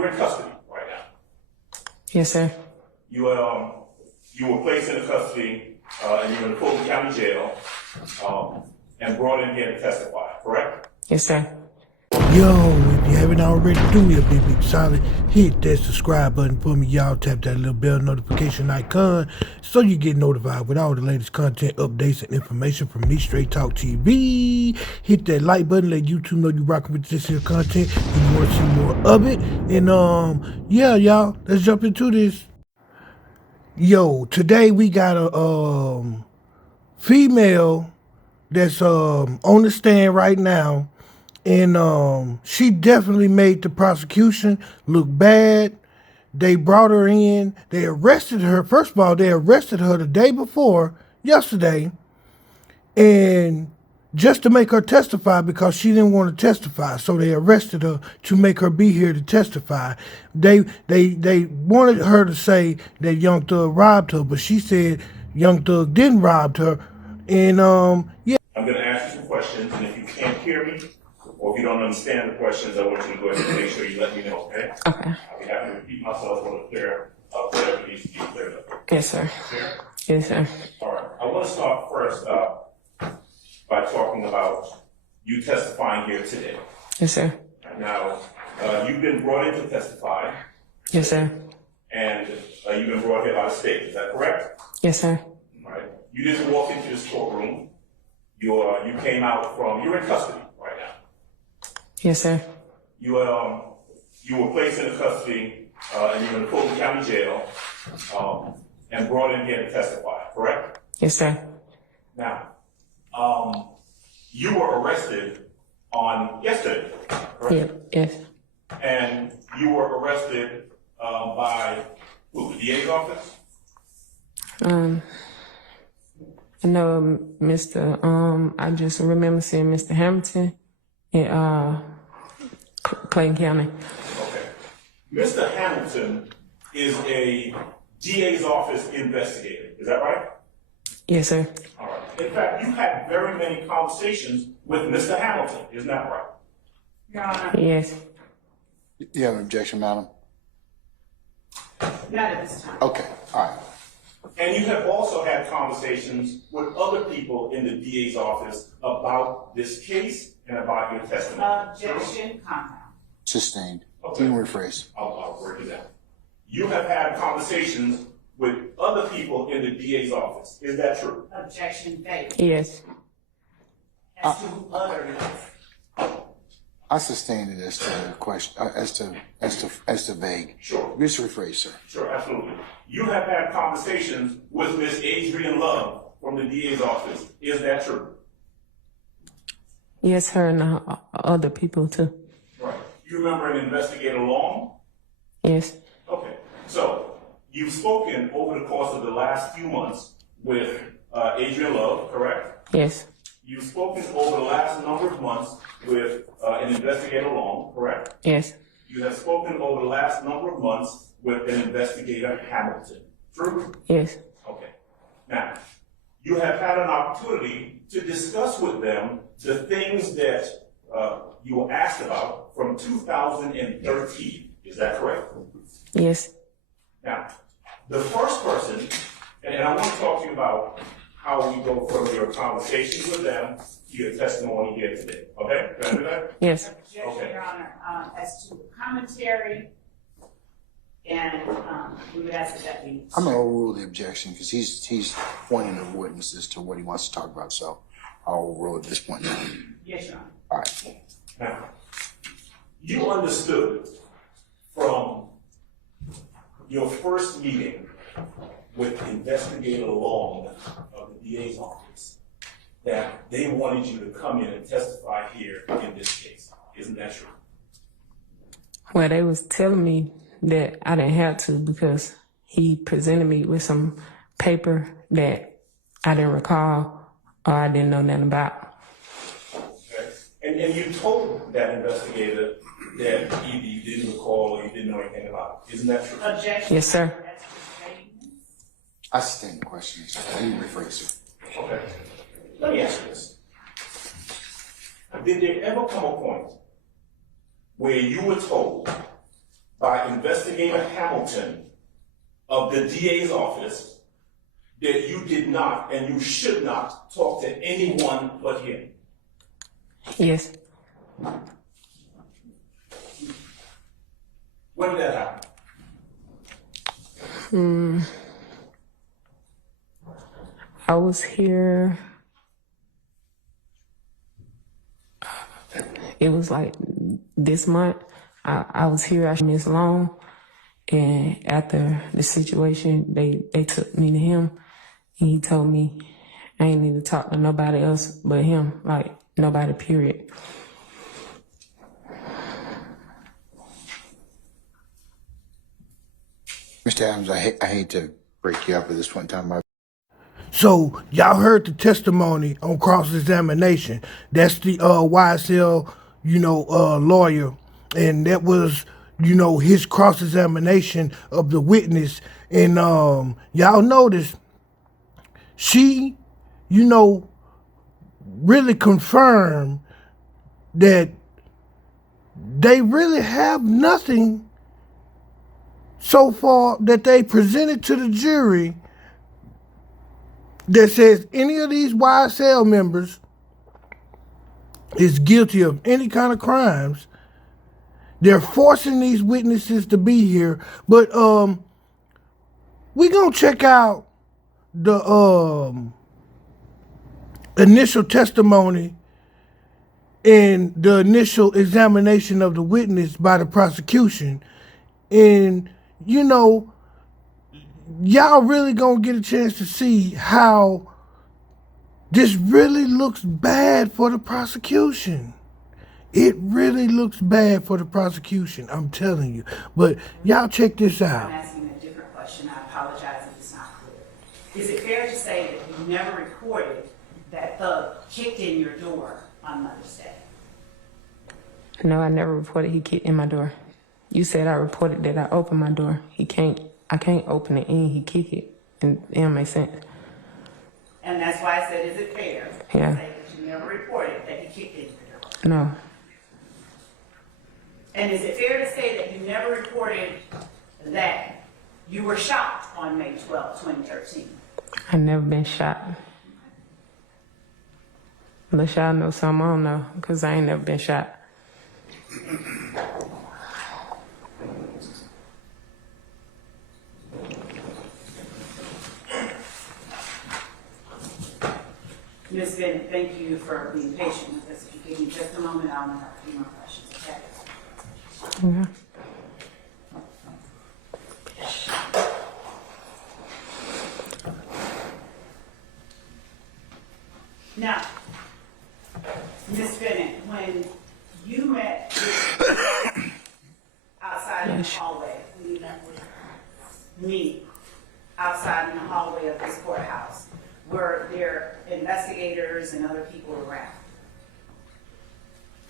you're in custody right now. Yes, sir. You were placed into custody, and you're in the Fulton County Jail, and brought in here to testify, correct? Yes, sir. Yo, if you haven't already, do me a big solid. Hit that subscribe button for me, y'all. Tap that little bell notification icon so you get notified with all the latest content, updates, and information from me, Straight Talk TV. Hit that like button, let YouTube know you rocking with this here content and you want to see more of it. And yeah, y'all, let's jump into this. Yo, today we got a female that's on the stand right now. And she definitely made the prosecution look bad. They brought her in. They arrested her. First of all, they arrested her the day before, yesterday, and just to make her testify because she didn't want to testify. So they arrested her to make her be here to testify. They wanted her to say that Youngthug robbed her, but she said Youngthug didn't rob her. And yeah. I'm going to ask you some questions, and if you can't hear me, or if you don't understand the questions, I want you to go ahead and make sure you let me know, okay? Okay. I'll be happy to repeat myself on a clear, whatever needs to be cleared up. Yes, sir. Clear? Yes, sir. All right. I want to start first by talking about you testifying here today. Yes, sir. Now, you've been brought in to testify. Yes, sir. And you've been brought here by the state. Is that correct? Yes, sir. All right. You didn't walk into this courtroom. You came out from. You're in custody right now. Yes, sir. You were placed into custody, and you're in the Fulton County Jail, and brought in here to testify, correct? Yes, sir. Now, you were arrested on yesterday, correct? Yeah, yes. And you were arrested by who? The DA's office? I know Mr. I just remember seeing Mr. Hamilton in Clayton County. Okay. Mr. Hamilton is a DA's office investigator. Is that right? Yes, sir. All right. In fact, you had very many conversations with Mr. Hamilton. Isn't that right? Your Honor. Yes. You have an objection, madam? Not at this time. Okay, all right. And you have also had conversations with other people in the DA's office about this case and about your testimony. Objection, compound. Sustained. Okay. You can rephrase. I'll break it down. You have had conversations with other people in the DA's office. Is that true? Objection, vague. Yes. As to others. I sustained it as to question, as to vague. Sure. Just rephrase, sir. Sure, absolutely. You have had conversations with Miss Adrian Love from the DA's office. Is that true? Yes, her and other people too. Right. You remember an investigator Long? Yes. Okay. So you've spoken over the course of the last few months with Adrian Love, correct? Yes. You've spoken over the last number of months with an investigator Long, correct? Yes. You have spoken over the last number of months with an investigator Hamilton. True? Yes. Okay. Now, you have had an opportunity to discuss with them the things that you were asked about from 2013. Is that correct? Yes. Now, the first person, and I want to talk to you about how we go from your conversations with them to your testimony here today. Okay? Can I do that? Yes. Objection, Okay. Your Honor, as to the commentary, and we would ask that we. I'm gonna overrule the objection because he's pointing a witness as to what he wants to talk about. So I'll overrule at this point now. Yes, Your Honor. All right. Now, you understood from your first meeting with Investigator Long of the DA's office that they wanted you to come in and testify here in this case. Isn't that true? Well, they was telling me that I didn't have to because he presented me with some paper that I didn't recall or I didn't know nothing about. Okay. And you told that investigator that either you didn't recall or you didn't know anything about it. Isn't that true? Objection. Yes, sir. As to vagueness. I sustain the question. So you can rephrase, sir. Okay. Let me ask you this. Did there ever come a point where you were told by Investigator Hamilton of the DA's office that you did not and you should not talk to anyone but him? Yes. When did that happen? I was here. It was like this month. I was here. I Miss Long, and after the situation, they took me to him, and he told me I ain't need to talk to nobody else but him, like nobody. Period. Mr. Adams, I hate to break you up at this point in time. So y'all heard the testimony on cross-examination. That's the YSL, lawyer, and that was, his cross-examination of the witness. And y'all notice she, really confirmed that they really have nothing so far that they presented to the jury that says any of these YSL members is guilty of any kind of crimes. They're forcing these witnesses to be here, but we gonna check out the initial testimony and the initial examination of the witness by the prosecution, and y'all really gonna get a chance to see how this really looks bad for the prosecution. It really looks bad for the prosecution, I'm telling you. But y'all check this I'm out. asking a different question. I apologize if it's not clear. Is it fair to say that you never reported that Thug kicked in your door on Mother's Day? No, I never reported he kicked in my door. You said I reported that I opened my door. I can't open it in, he kick it. And it don't make sense. And that's why I said, is it fair to Yeah. say that you never reported that he kicked in your door? No. And is it fair to say that you never reported that you were shot on May 12, 2013? I never been shot. Unless y'all know something I don't know, because I ain't never been shot. Ms. Bennett, thank you for being patient with us. If you give me just a moment, I'll have a few more questions, okay? Yeah. Now, Ms. Bennett, when you met with outside in the hallway, when you met with me outside in the hallway of this courthouse, were there investigators and other people around?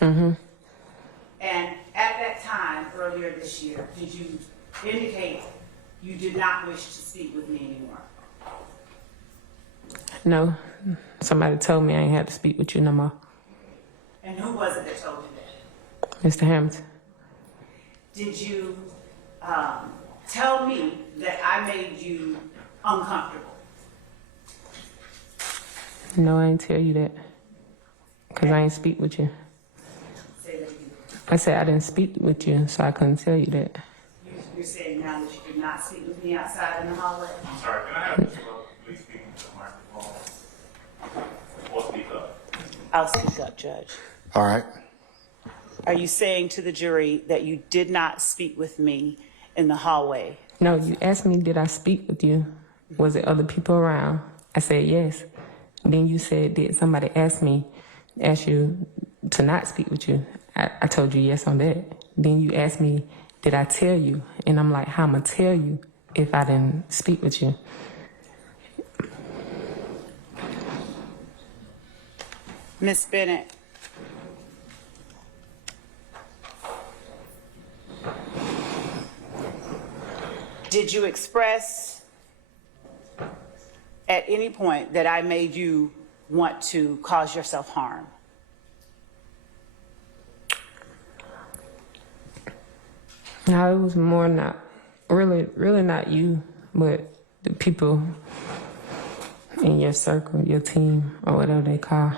Mm-hmm. And at that time, earlier this year, did you indicate you did not wish to speak with me anymore? No. Somebody told me I ain't had to speak with you no more. And who was it that told you that? Mr. Hamilton. Did you tell me that I made you uncomfortable? No, I ain't tell you that. Because I ain't speak with you. Say that again. I said I didn't speak with you, so I couldn't tell you that. You're saying now that you did not speak with me outside in the hallway? I'm sorry, can I have Mr. Love please speak into the microphone? Or speak up? I'll speak up, Judge. All right. Are you saying to the jury that you did not speak with me in the hallway? No, you asked me, did I speak with you? Was it other people around? I said yes. Then you said, did somebody ask you to not speak with you? I told you yes on that. Then you asked me, did I tell you? And I'm like, how am I tell you if I didn't speak with you? Ms. Bennett, did you express at any point that I made you want to cause yourself harm? No, it was more not really not you, but the people in your circle, your team, or whatever they call.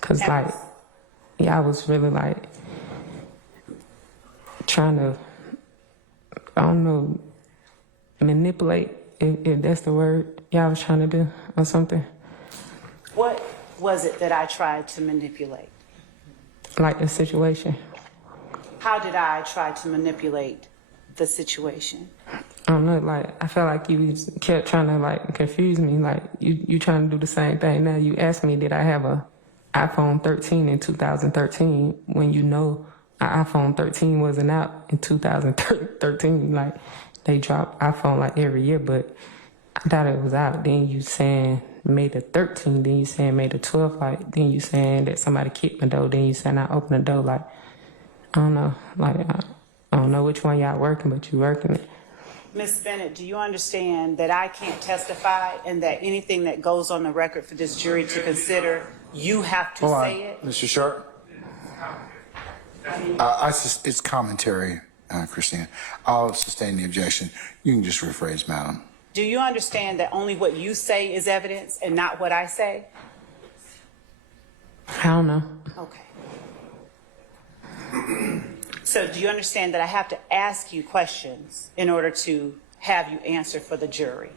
Cause like, yeah, I was really like trying to, I don't know, manipulate, if that's the word y'all was trying to do or something. What was it that I tried to manipulate? Like the situation. How did I try to manipulate the situation? I don't know, like, I felt like you kept trying to, like, confuse me. Like, you trying to do the same thing. Now, you asked me, did I have a iPhone 13 in 2013 when you know an iPhone 13 wasn't out in 2013. Like, they drop iPhone, like, every year, but I thought it was out. Then you saying May the 13th, then you saying May the 12th, like, then you saying that somebody kicked my door, then you saying I opened the door, like, I don't know, like, I don't know which one y'all working, but you working it. Ms. Bennett, do you understand that I can't testify and that anything that goes on the record for this jury to consider, you have to say it? Mr. Sharp? It's commentary, Christina. I'll sustain the objection. You can just rephrase, madam. Do you understand that only what you say is evidence and not what I say? I don't know. Okay. So do you understand that I have to ask you questions in order to have you answer for the jury?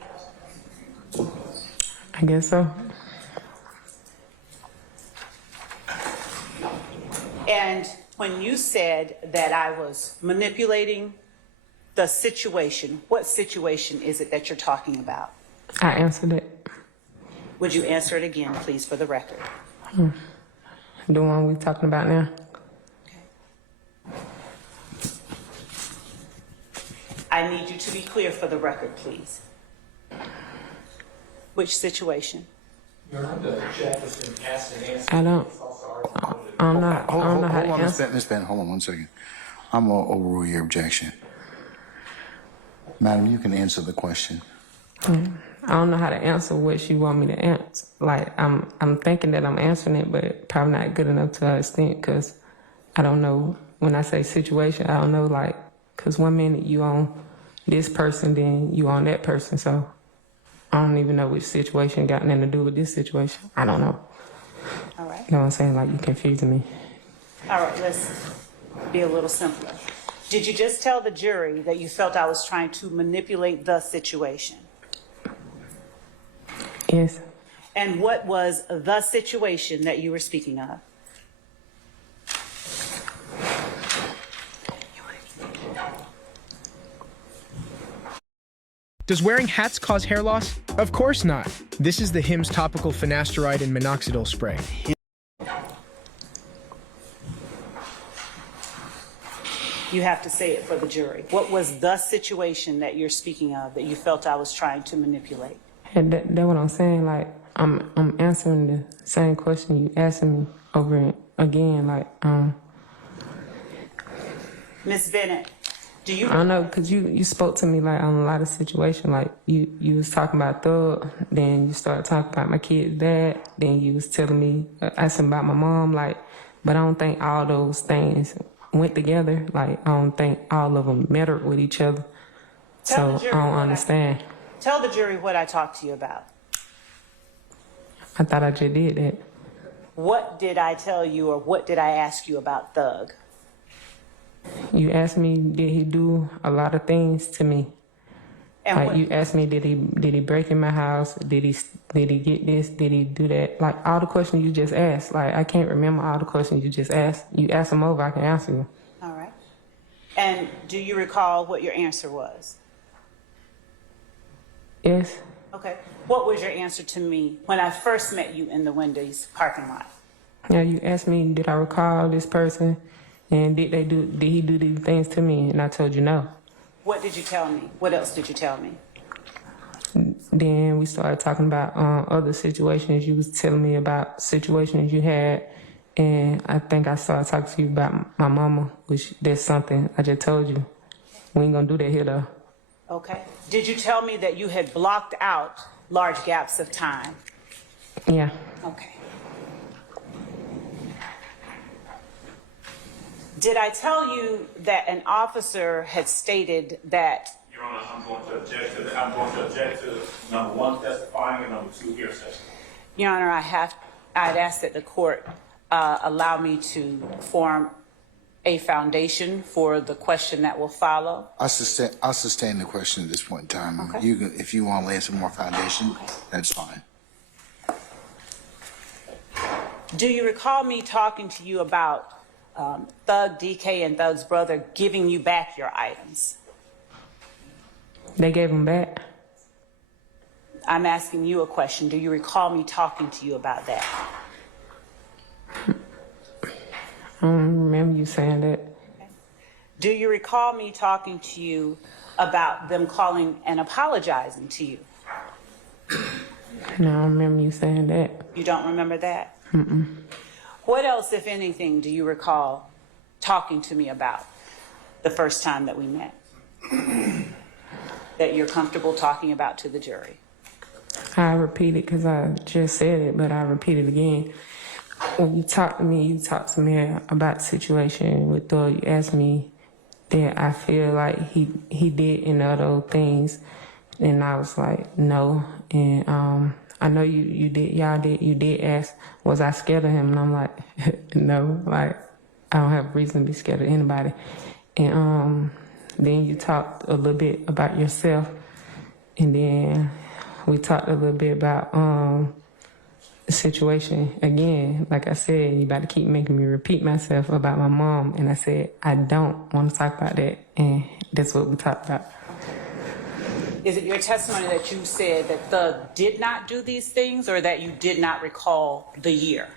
I guess so. And when you said that I was manipulating the situation, what situation is it that you're talking about? I answered it. Would you answer it again, please, for the record? The one we talking about now? I need you to be clear for the record, please. Which situation? You're not the Jefferson asked and answered. I don't know how to answer. Ms. Bennett, hold on one second. I'm going to overrule your objection. Madam, you can answer the question. I don't know how to answer what she want me to answer. Like, I'm thinking that I'm answering it, but probably not good enough to her extent, because I don't know. When I say situation, I don't know, like, because one minute you on this person, then you on that person. So I don't even know which situation got nothing to do with this situation. I don't know. All right. You know what I'm saying? Like, you confusing me. All right, let's be a little simpler. Did you just tell the jury that you felt I was trying to manipulate the situation? Yes. And what was the situation that you were speaking of? Does wearing hats cause hair loss? Of course not. This is the Hims topical finasteride and minoxidil spray. You have to say it for the jury. What was the situation that you're speaking of that you felt I was trying to manipulate? And that's what I'm saying. Like, I'm answering the same question you asking me over and again. Like, Ms. Bennett, do you? I don't know, because you spoke to me, like, on a lot of situations. Like, you was talking about Thug, then you started talking about my kid's dad, then you was telling me, asking about my mom, like, but I don't think all those things went together. Like, I don't think all of them mattered with each other. So I don't understand. Tell the jury what I talked to you about. I thought I just did that. What did I tell you, or what did I ask you about Thug? You asked me, did he do a lot of things to me? And like, what, you asked me, did he break in my house? Did he get this? Did he do that? Like, all the questions you just asked. Like, I can't remember all the questions you just asked. You ask them over, I can answer you. all right. And do you recall what your answer was? Yes. Okay. What was your answer to me when I first met you in the Wendy's parking lot? Yeah, you asked me, did I recall this person? And did he do these things to me? And I told you no. What did you tell me? What else did you tell me? Then we started talking about other situations. You was telling me about situations you had. And I think I started talking to you about my mama, which that's something I just told you. We ain't gonna do that here though. Okay. Did you tell me that you had blocked out large gaps of time? Yeah. Okay. Did I tell you that an officer had stated that? Your Honor, I'm going to object to number one, testifying, and number two, hearsay. Your Honor, I'd ask that the court allow me to form a foundation for the question that will follow. I'll sustain the question at this point in time. Okay. If you want to lay some more foundation, that's fine. Do you recall me talking to you about Thug, DK, and Thug's brother giving you back your items? They gave them back. I'm asking you a question. Do you recall me talking to you about that? I don't remember you saying that. Do you recall me talking to you about them calling and apologizing to you? No, I don't remember you saying that. You don't remember that? What else, if anything, do you recall talking to me about the first time that we met? That you're comfortable talking about to the jury? I repeat it because I just said it, but I repeat it again. When you talk to me about the situation with Thug. You asked me that I feel like he did any of those things, and I was like, no. And I know you did ask, was I scared of him? And I'm like, no, like I don't have reason to be scared of anybody. And then you talked a little bit about yourself, and then we talked a little bit about the situation. Again, like I said, you about to keep making me repeat myself about my mom, and I said I don't want to talk about that, and that's what we talked about. Is it your testimony that you said that Thug did not do these things, or that you did not recall the year?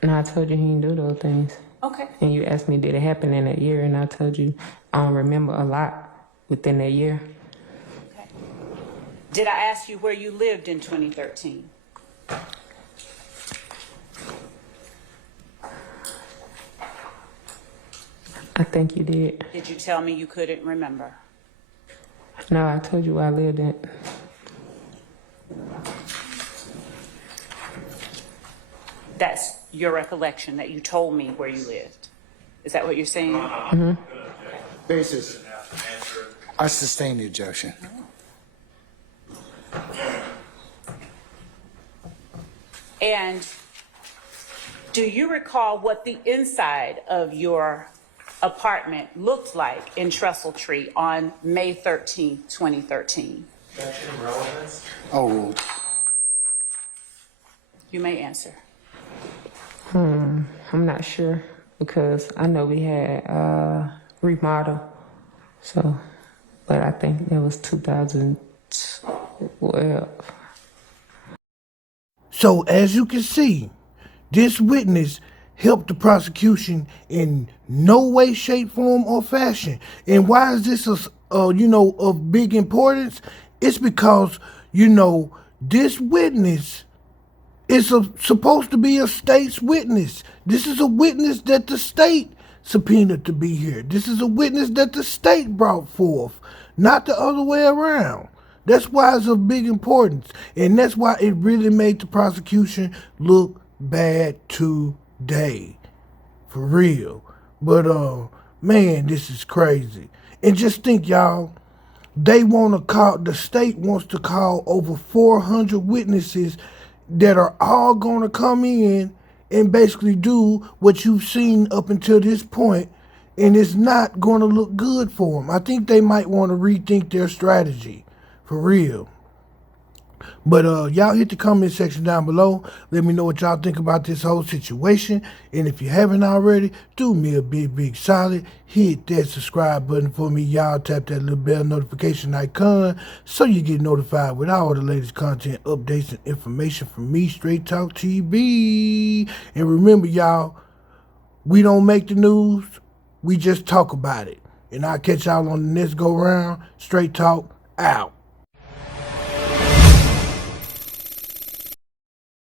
And I told you he didn't do those things. Okay. And you asked me, did it happen in that year? And I told you I don't remember a lot within that year. Okay. Did I ask you where you lived in 2013? I think you did. Did you tell me you couldn't remember? No, I told you where I lived at. That's your recollection, that you told me where you lived. Is that what you're saying? Basis. I sustain the objection. And do you recall what the inside of your apartment looked like in Trestle Tree on May 13th, 2013? Objection, relevance. Overruled. You may answer. I'm not sure because I know we had remodel. So, but I think that was 2012. So as you can see, this witness helped the prosecution in no way, shape, form, or fashion. And why is this of big importance? It's because, this witness is supposed to be a state's witness. This is a witness that the state subpoenaed to be here. This is a witness that the state brought forth, not the other way around. That's why it's of big importance. And that's why it really made the prosecution look bad today. For real. But, man, this is crazy. And just think, y'all, the state wants to call over 400 witnesses that are all going to come in and basically do what you've seen up until this point, and it's not going to look good for them. I think they might want to rethink their strategy. For real. But y'all hit the comment section down below. Let me know what y'all think about this whole situation. And if you haven't already, do me a big solid. Hit that subscribe button for me. Y'all tap that little bell notification icon so you get notified with all the latest content, updates, and information from me, Straight Talk TV. And remember, y'all, we don't make the news. We just talk about it. And I'll catch y'all on the next go round. Straight Talk out.